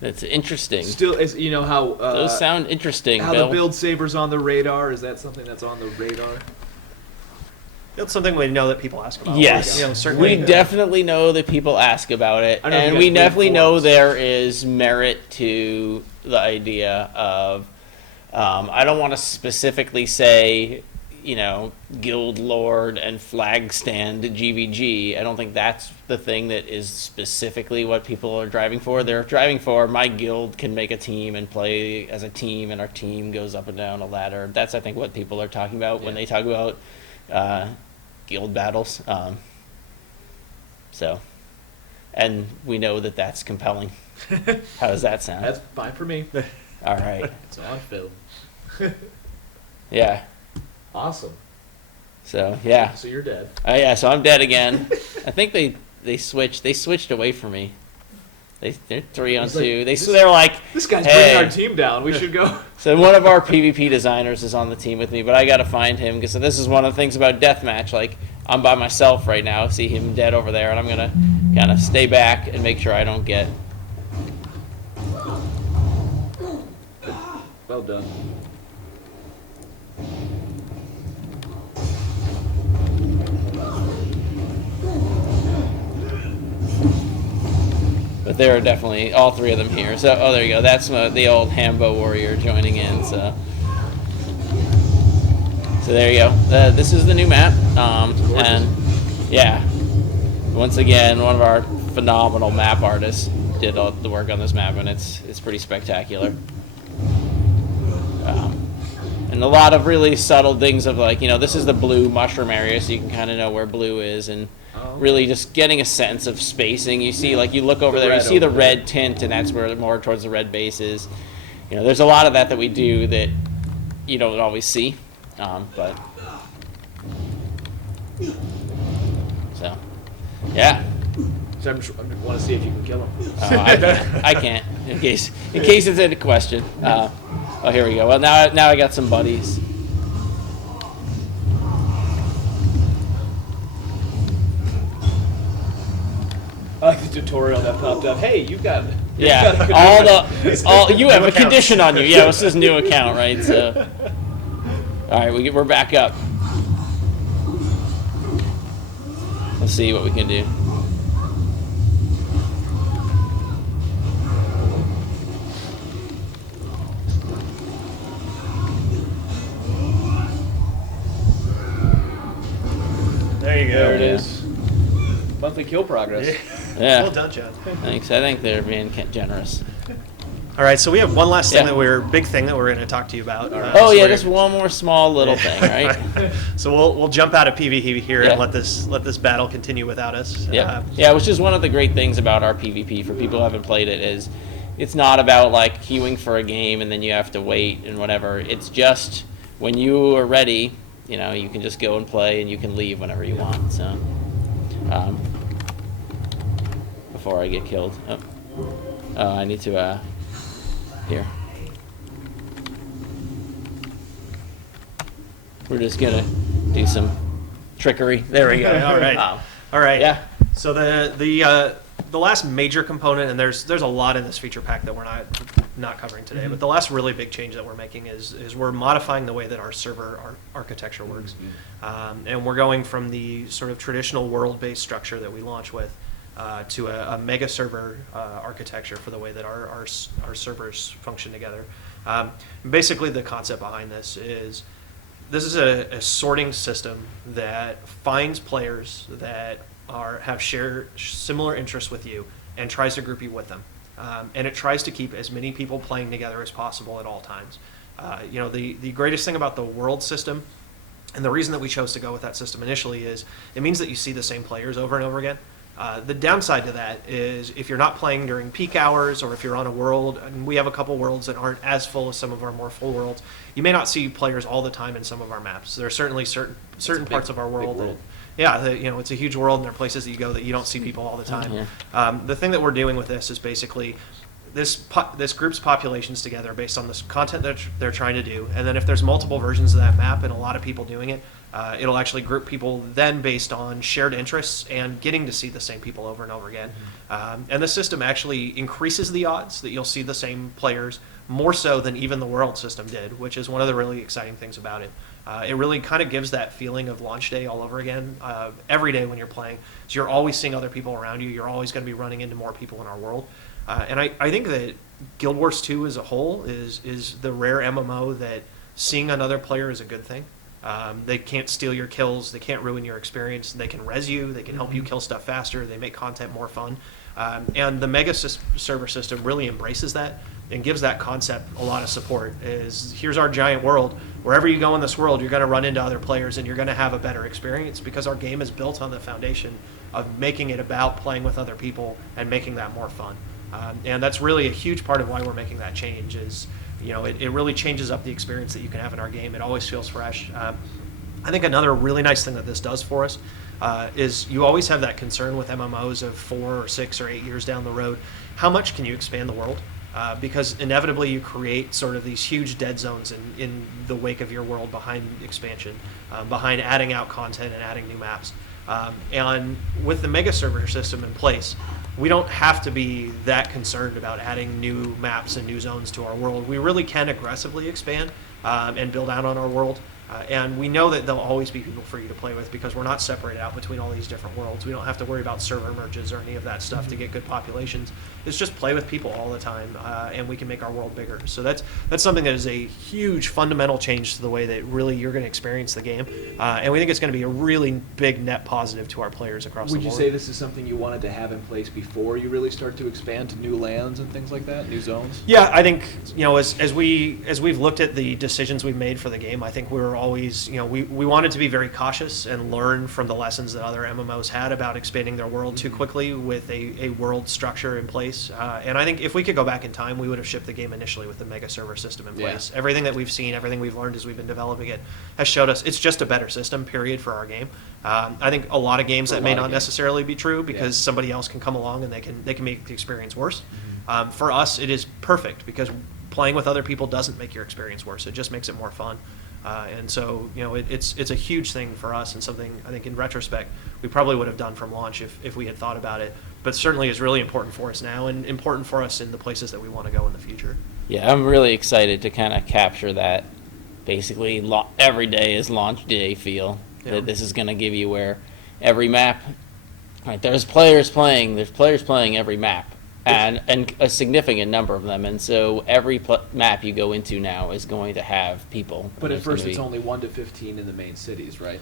That's interesting. Still, is how Those sound interesting, how Bill. the build saber's on the radar. Is that something that's on the radar? That's something we know that people ask about. Yes, You know, certainly. we definitely know that people ask about it, I know you and guys we read definitely know forums. there is merit to the idea of. I don't want to specifically say, Guild Lord and Flag Stand GVG. I don't think that's the thing that is specifically what people are driving for. They're driving for my guild can make a team and play as a team, and our team goes up and down a ladder. That's, I think, what people are talking about when they talk about guild battles. And we know that that's compelling. How does that sound? That's fine for me. All right. It's on film. Yeah. Awesome. So yeah. So you're dead. Yeah. So I'm dead again. I think they switched away from me. They're 3-on-2. They're like, This guy's hey. bringing our team down. We should go. So one of our PvP designers is on the team with me, but I got to find him because this is one of the things about deathmatch. Like I'm by myself right now. See him dead over there, and I'm gonna kind of stay back and make sure I don't get. Well done. But there are definitely all three of them here. So, there you go. That's the old Hambo warrior joining in. So there you go. This is the new map. And yeah, once again, one of our phenomenal map artists did all the work on this map, and it's pretty spectacular. And a lot of really subtle things of like, this is the blue mushroom area, so you can kind of know where blue is, and really just getting a sense of spacing. You see, like, you look over there, you see the red tint, and that's where more towards the red base is. There's a lot of that we do that you don't always see, but so yeah. So I want to see if you can kill him. I can't. In case it's a question. Oh, here we go. Well, now I got some buddies. I like the tutorial that popped up. Hey, you've got. Yeah, you have a condition on you. Yeah, this is a new account, right? So, all right, we're back up. Let's see what we can do. There you go. There it is. Monthly kill progress. Yeah. Well done, John. Thanks. I think they're being generous. All right, so we have one last thing Yeah. big thing that we're going to talk to you about. Oh so yeah, we're- just one more small little thing, right? So we'll jump out of PvP here Yeah. and let this battle continue without us. Yeah, yeah, which is one of the great things about our PvP for people who haven't played it is it's not about like queuing for a game and then you have to wait and whatever. It's just when you are ready, you can just go and play and you can leave whenever you want. So, before I get killed, I need to here. We're just gonna do some trickery. There we go. All right. All right. Yeah. So the last major component, and there's a lot in this feature pack that we're not covering today, but the last really big change that we're making is we're modifying the way that our server architecture works, and we're going from the sort of traditional world-based structure that we launch with to a mega server architecture for the way that our servers function together. Basically, the concept behind this is a sorting system that finds players that have similar interests with you and tries to group you with them. And it tries to keep as many people playing together as possible at all times. The greatest thing about the world system, and the reason that we chose to go with that system initially, is it means that you see the same players over and over again. The downside to that is if you're not playing during peak hours, or if you're on a world, and we have a couple worlds that aren't as full as some of our more full worlds, you may not see players all the time in some of our maps. There are certainly certain parts of our world that, it's a huge world, and there are places that you go that you don't see people all the time. Yeah. The thing that we're doing with this is basically this groups populations together based on this content that they're trying to do, and then if there's multiple versions of that map and a lot of people doing it, it'll actually group people then based on shared interests and getting to see the same people over and over again. And the system actually increases the odds that you'll see the same players more so than even the world system did, which is one of the really exciting things about it. It really kind of gives that feeling of launch day all over again every day when you're playing. So you're always seeing other people around you. You're always going to be running into more people in our world. And I think that Guild Wars 2 as a whole is the rare MMO that seeing another player is a good thing. They can't steal your kills. They can't ruin your experience. They can res you. They can help you kill stuff faster. They make content more fun. And the Mega server system really embraces that and gives that concept a lot of support. Is here's our giant world. Wherever you go in this world, you're going to run into other players and you're going to have a better experience because our game is built on the foundation of making it about playing with other people and making that more fun. And that's really a huge part of why we're making that change is, it really changes up the experience that you can have in our game. It always feels fresh. I think another really nice thing that this does for us is you always have that concern with MMOs of 4 or 6 or 8 years down the road. How much can you expand the world? Because inevitably you create sort of these huge dead zones in the wake of your world behind expansion, behind adding out content and adding new maps. And with the mega server system in place, we don't have to be that concerned about adding new maps and new zones to our world. We really can aggressively expand and build out on our world. And we know that there'll always be people for you to play with because we're not separated out between all these different worlds. We don't have to worry about server merges or any of that stuff to get good populations. It's just play with people all the time, and we can make our world bigger. So that's something that is a huge fundamental change to the way that really you're going to experience the game. And we think it's going to be a really big net positive to our players across the board. Would you say this is something you wanted to have in place before you really start to expand to new lands and things like that, new zones? Yeah, I think as we've looked at the decisions we've made for the game, I think we were always we wanted to be very cautious and learn from the lessons that other MMOs had about expanding their world too quickly with a world structure in place. And I think if we could go back in time, we would have shipped the game initially with the mega server system in place. Yeah. Everything that we've seen, everything we've learned as we've been developing it, has showed us it's just a better system. Period for our game. I think a lot of games that may not necessarily be true because somebody else can come along and they can make the experience worse. For us, it is perfect because playing with other people doesn't make your experience worse. It just makes it more fun. And so, it's a huge thing for us and something I think in retrospect we probably would have done from launch if we had thought about it. But certainly is really important for us now and important for us in the places that we want to go in the future. Yeah, I'm really excited to kind of capture that basically every day is launch day feel. Yeah. That this is going to give you where every map, right, there's players playing every map. And a significant number of them, and so every map you go into now is going to have people. But at first, it's only 1 to 15 in the main cities, right?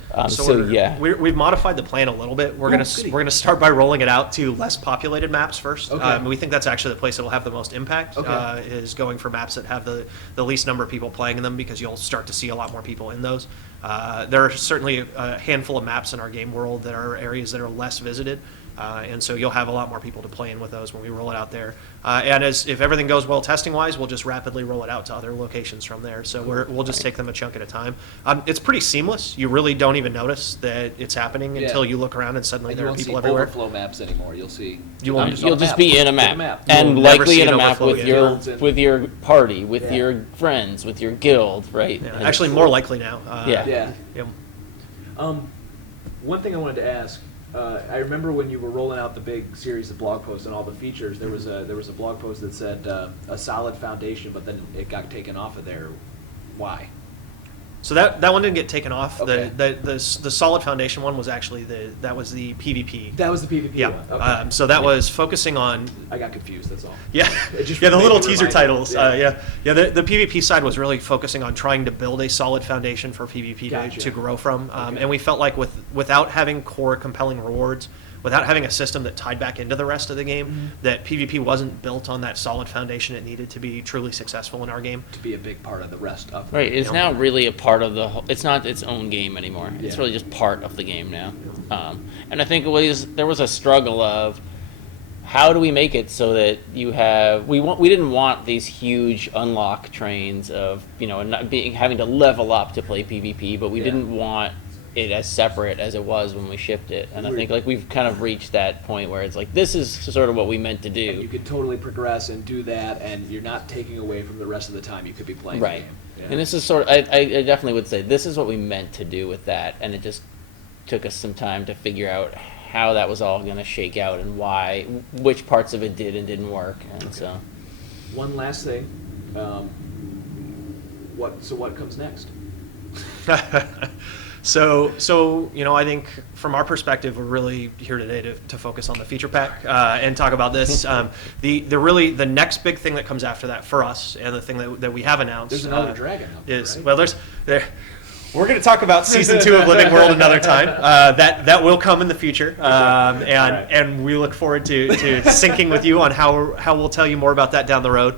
We've modified the plan a little bit. We're gonna start by rolling it out to less populated maps first. Okay. We think that's actually the place that will have the most impact. Okay. Is going for maps that have the least number of people playing in them because you'll start to see a lot more people in those. There are certainly a handful of maps in our game world that are areas that are less visited. And so you'll have a lot more people to play in with those when we roll it out there. And if everything goes well testing-wise, we'll just rapidly roll it out to other locations from there. So we'll just take them a chunk at a time. It's pretty seamless. You really don't even notice that it's happening until you look around and suddenly there are people everywhere. You won't see overflow maps anymore. You'll see. You'll just be in a map. And likely in a map with your party, with your friends, with your guild, right? Yeah. Actually, more likely now. Yeah. One thing I wanted to ask. I remember when you were rolling out the big series of blog posts and all the features, there was a blog post that said a solid foundation, but then it got taken off of there. Why? So that one didn't get taken off. Okay. The solid foundation one was actually the PvP. That was the PvP yeah. one. Okay. So that was focusing on. I got confused. That's all. Yeah. The little teaser titles. The PvP side was really focusing on trying to build a solid foundation for PvP to grow from, and we felt like without having core compelling rewards, without having a system that tied back into the rest of the game, that PvP wasn't built on that solid foundation it needed to be truly successful in our game. To be a big part of the rest of it. Right, it's now really a part of the whole, it's not its own game anymore. It's really just part of the game now. And I think there was a struggle of how do we make it so that you have, we didn't want these huge unlock trains of, having to level up to play PvP, but we didn't want it as separate as it was when we shipped it. And I think we've kind of reached that point where it's like, this is sort of what we meant to do. And you could totally progress and do that, and you're not taking away from the rest of the time you could be playing the game. Yeah. And this is sort of, I definitely would say this is what we meant to do with that, and it just took us some time to figure out how that was all going to shake out and which parts of it did and didn't work. And so, one last thing, what comes next? So I think from our perspective, we're really here today to focus on the feature pack and talk about this. The next big thing that comes after that for us, and the thing that we have announced, There's another dragon out there, is right? We're going to talk about season 2 of Living World another time. That will come in the future, and we look forward to syncing with you on how we'll tell you more about that down the road.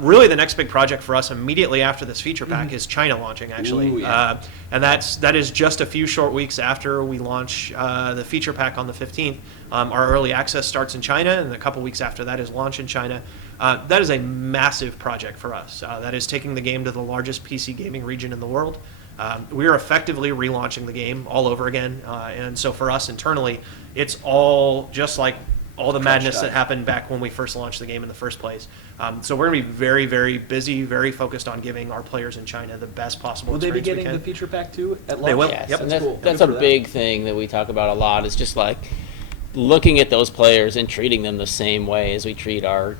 Really, the next big project for us immediately after this feature pack is China launching, actually. Ooh, yeah. And that is just a few short weeks after we launch the feature pack on the 15th. Our early access starts in China, and a couple weeks after that is launch in China. That is a massive project for us. That is taking the game to the largest PC gaming region in the world. We are effectively relaunching the game all over again, and so for us internally, it's all just like all the madness that happened back when we first launched the game in the first place. So we're going to be very, very busy, very focused on giving our players in China the best possible Will they be experience we getting can. the feature pack too at launch? They will. Yes, Yep. and That's cool. that's Good a for them. big thing that we talk about a lot. Is just like looking at those players and treating them the same way as we treat our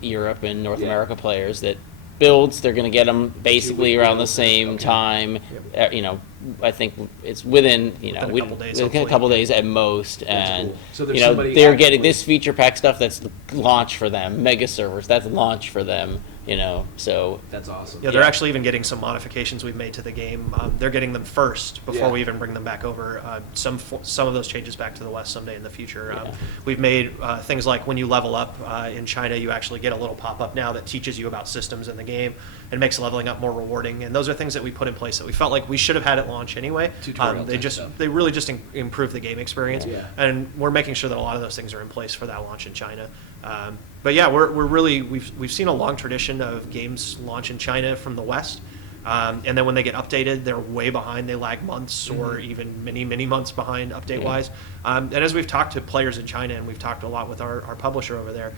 Europe and North Yeah. America players. That builds, they're going to get them basically 2 week around the builds, same okay. time. I think it's within Within a couple days, within a hopefully. couple days at most, and cool. So there's somebody they're getting actively- this feature pack stuff that's launch for them. Mega servers, that's launch for them. So That's awesome. Yeah, they're actually even getting some modifications we've made to the game. They're getting them first before Yeah. we even bring them back over. Some of those changes back to the West someday in the future. Yeah. We've made things like when you level up in China, you actually get a little pop-up now that teaches you about systems in the game and makes leveling up more rewarding. And those are things that we put in place that we felt like we should have had at launch anyway. Tutorial type stuff. They really just improve the game experience. Yeah. And we're making sure that a lot of those things are in place for that launch in China. But yeah, we've seen a long tradition of games launch in China from the West, and then when they get updated, they're way behind. They lag months or even many months behind update wise. And as we've talked to players in China, and we've talked a lot with our publisher over there,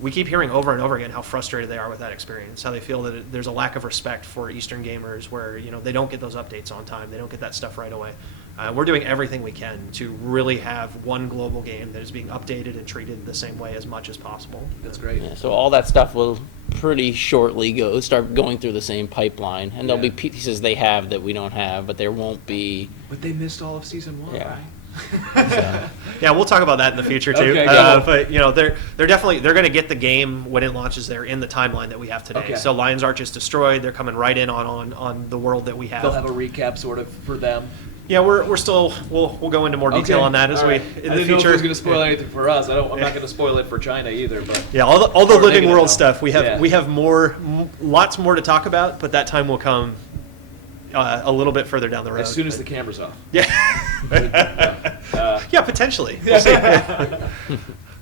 we keep hearing over and over again how frustrated they are with that experience, how they feel that there's a lack of respect for Eastern gamers where they don't get those updates on time, they don't get that stuff right away. We're doing everything we can to really have one global game that is being updated and treated the same way as much as possible. That's great. Yeah, so all that stuff will pretty shortly start going through the same pipeline, and there'll be Yeah. pieces they have that we don't have, but there won't be. But they missed all of season 1, Yeah. right? Yeah, we'll talk about that in the future too. Okay, go. But they're going to get the game when it launches there in the timeline that we have today. Okay. So Lion's Arch is destroyed. They're coming right in on the world that we have. They'll have a recap sort of for them. Yeah, we're still we'll go into more detail Okay. on that as All we right. in I the didn't know if it future. was going to spoil anything for us. I'm not going to spoil it for China either. But Yeah, all the Or Living negative World though. stuff we have Yeah. we have lots more to talk about, but that time will come a little bit further down the road. as soon as the But- camera's off. yeah. Uh, Yeah, potentially. We'll see.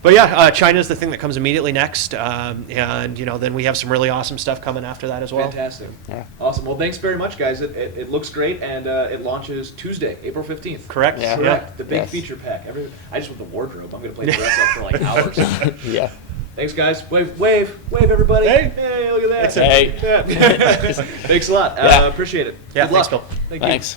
But yeah, China's the thing that comes immediately next, and then we have some really awesome stuff coming after that as well. Fantastic. Yeah. Awesome. Well, thanks very much, guys. It looks great, and it launches Tuesday, April 15th. Correct. Yeah. Correct. The big Yes. feature pack. I just want the wardrobe. I'm going to play dress up for like hours. Yeah. Thanks, guys. Wave, everybody. Hey. Look at that. Thanks, Hey. Yeah. Thanks a lot. Yeah. Appreciate it. Yeah, Good thanks, luck. Bill. Thank you. Thanks.